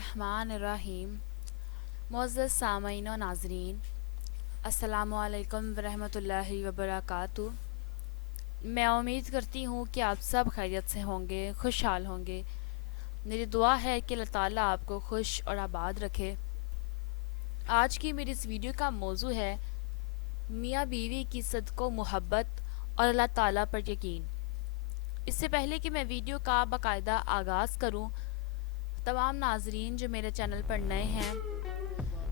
बिस्मिल्लाहिर्रहमानिर्रहीम। मुअज़्ज़ज़ सामईन व नाज़रीन, अस्सलामु अलैकुम वरहमतुल्लाहि वबरकातुहू। मैं उम्मीद करती हूँ कि आप सब खैरियत से होंगे, खुशहाल होंगे। मेरी दुआ है कि अल्लाह ताला आपको खुश और आबाद रखे। आज की मेरी इस वीडियो का मौजू है मियाँ बीवी की सदको मोहब्बत और अल्लाह ताला पर यकीन। इससे पहले कि मैं वीडियो का बाकायदा आगाज़ करूँ, तमाम नाजरीन जो मेरे चैनल पर नए हैं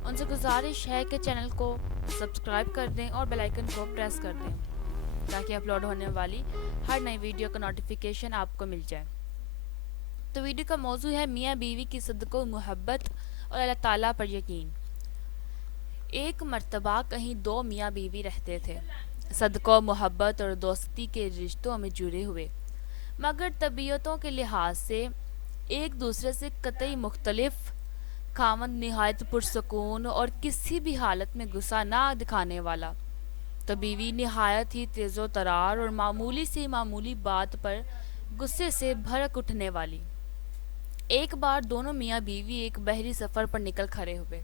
उनसे गुजारिश है कि चैनल को सब्सक्राइब कर दें और बेल आइकन को प्रेस कर दें ताकि अपलोड होने वाली हर नई वीडियो का नोटिफिकेशन आपको मिल जाए। तो वीडियो का मौजू है मियाँ बीवी की सदको मोहब्बत और अल्लाह ताला पर यकीन। एक मर्तबा कहीं दो मियाँ बीवी रहते थे, सदको मोहब्बत और दोस्ती के रिश्तों में जुड़े हुए, मगर तबीयतों के लिहाज से एक दूसरे से कतई मुख्तलिफ। खामद निहायत पुरसकून और किसी भी हालत में गुस्सा ना दिखाने वाला, तो बीवी निहायत ही तेज़ो तरार और मामूली से मामूली बात पर गुस्से से भड़क उठने वाली। एक बार दोनों मियाँ बीवी एक बहरी सफ़र पर निकल खड़े हुए।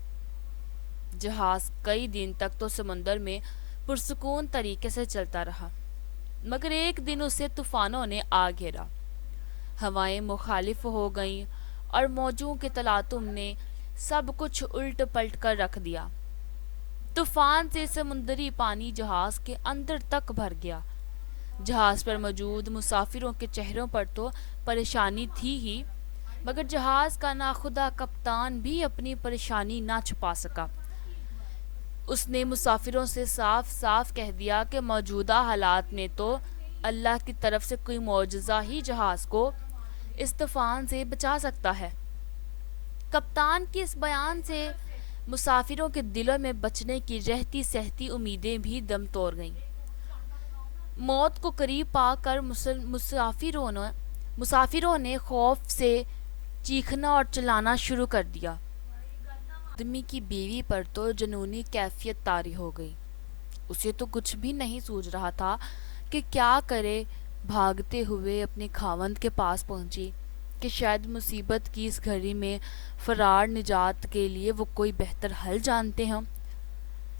जहाज़ कई दिन तक तो समुंदर में पुरसकून तरीके से चलता रहा, मगर एक दिन उसे तूफ़ानों ने आ घेरा। हवाएं मुखालिफ हो गईं और मौजों के तलातुम ने सब कुछ उल्ट पलट कर रख दिया। तूफान से समुद्री पानी जहाज के अंदर तक भर गया। जहाज पर मौजूद मुसाफिरों के चेहरों पर तो परेशानी थी ही, मगर जहाज का नाखुदा कप्तान भी अपनी परेशानी ना छुपा सका। उसने मुसाफिरों से साफ साफ कह दिया कि मौजूदा हालात में तो अल्लाह की तरफ से कोई मौजज़ा ही जहाज को इस तूफान से बचा सकता है। कप्तान के इस बयान से मुसाफिरों के दिलों में बचने की रहती सहती उम्मीदें भी दम तोड़ गईं। मौत को करीब पाकर मुसाफिरों ने खौफ से चीखना और चिल्लाना शुरू कर दिया। आदमी की बीवी पर तो जुनूनी कैफियत तारी हो गई। उसे तो कुछ भी नहीं सूझ रहा था कि क्या करे। भागते हुए अपने खावंद के पास पहुंची कि शायद मुसीबत की इस घड़ी में फरार निजात के लिए वो कोई बेहतर हल जानते हैं।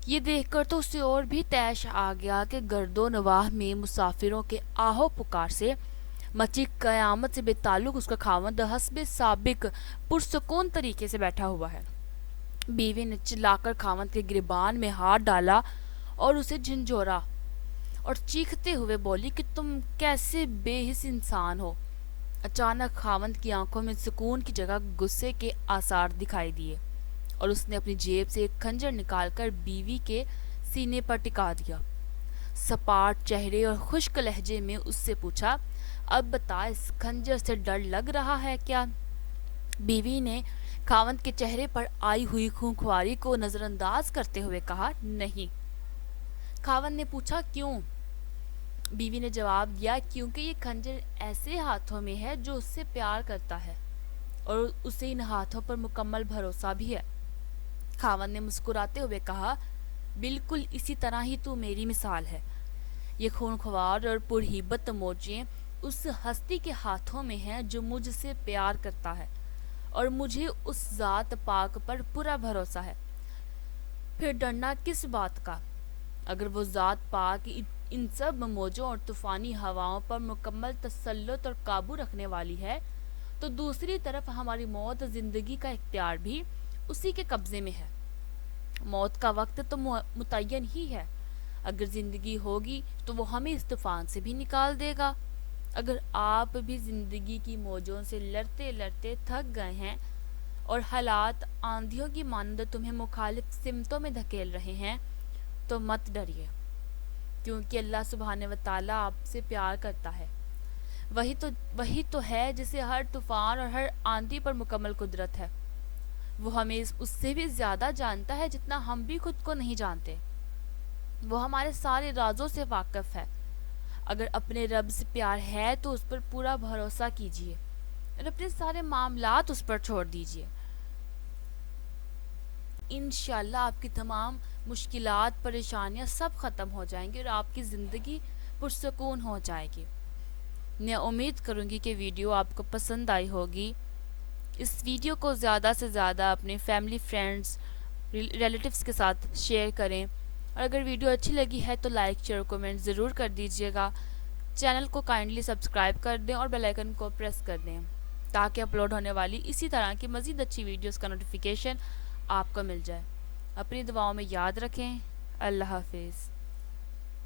ये देखकर तो उसे और भी तैश आ गया कि गर्दो नवाह में मुसाफिरों के आहो पुकार से मची कयामत से बेताल्लुक उसका खावंद हस्बे साबिक पुरसुकून तरीके से बैठा हुआ है। बीवी ने चिल्लाकर खावंद के गिरबान में हाथ डाला और उसे झंझोरा और चीखते हुए बोली कि तुम कैसे बेहिस इंसान हो। अचानक खावंद की आंखों में सुकून की जगह गुस्से के आसार दिखाई दिए और उसने अपनी जेब से एक खंजर निकालकर बीवी के सीने पर टिका दिया। सपाट चेहरे और खुश्क लहजे में उससे पूछा, अब बता, इस खंजर से डर लग रहा है क्या? बीवी ने खावंद के चेहरे पर आई हुई खूंखारी को नजरअंदाज करते हुए कहा, नहीं। खावंद ने पूछा, क्यों? बीवी ने जवाब दिया, क्योंकि ये खंजर ऐसे हाथों में है जो उससे प्यार करता है और उसे इन हाथों पर मुकम्मल भरोसा भी है। खावंद ने मुस्कुराते हुए कहा, बिल्कुल इसी तरह ही तू मेरी मिसाल है। ये खूंखार और पुरहिबत मोजें उस हस्ती के हाथों में हैं जो मुझसे प्यार करता है और मुझे उस ज़ात पाक पर पूरा भरोसा है। फिर डरना किस बात का? अगर वो ज़ात पाक इन सब मौजों और तूफ़ानी हवाओं पर मुकम्मल तसल्लुत और काबू रखने वाली है, तो दूसरी तरफ हमारी मौत ज़िंदगी का इख्तियार भी उसी के कब्ज़े में है। मौत का वक्त तो मुतय्यन ही है। अगर ज़िंदगी होगी तो वो हमें इस तूफ़ान से भी निकाल देगा। अगर आप भी ज़िंदगी की मौजों से लड़ते लड़ते थक गए हैं और हालात आंधियों की मानद तुम्हें मुखालिफ सिमतों में धकेल रहे हैं, तो मत डरिए, क्योंकि अल्लाह सुब्हाने व तआला आपसे प्यार करता है। वही तो है जिसे हर तूफान और हर आंधी पर मुकम्मल कुदरत है। वो हमें उससे भी ज़्यादा जानता है जितना हम भी खुद को नहीं जानते। वो हमारे सारे राजों से वाकिफ़ है। अगर अपने रब से प्यार है तो उस पर पूरा भरोसा कीजिए और अपने सारे मामलात उस पर छोड़ दीजिए। इंशाल्लाह आपकी तमाम मुश्किलात, परेशानियां सब ख़त्म हो जाएंगी और आपकी ज़िंदगी पुरसुकून हो जाएगी। मैं उम्मीद करूँगी कि वीडियो आपको पसंद आई होगी। اس ویڈیو کو زیادہ سے زیادہ اپنے فیملی فرینڈز ریلیٹیوز کے ساتھ شیئر کریں، اور اگر ویڈیو اچھی لگی ہے تو لائک شیئر کومنٹ ضرور کر دیجیے گا۔ چینل کو کائنڈلی سبسکرائب کر دیں اور بیل آئیکن کو پریس کر دیں تاکہ اپلوڈ ہونے والی اسی طرح کی مزید اچھی ویڈیوز کا نوٹیفیکیشن آپ کو مل جائے۔ اپنی دعاؤں میں یاد رکھیں۔ اللہ حافظ۔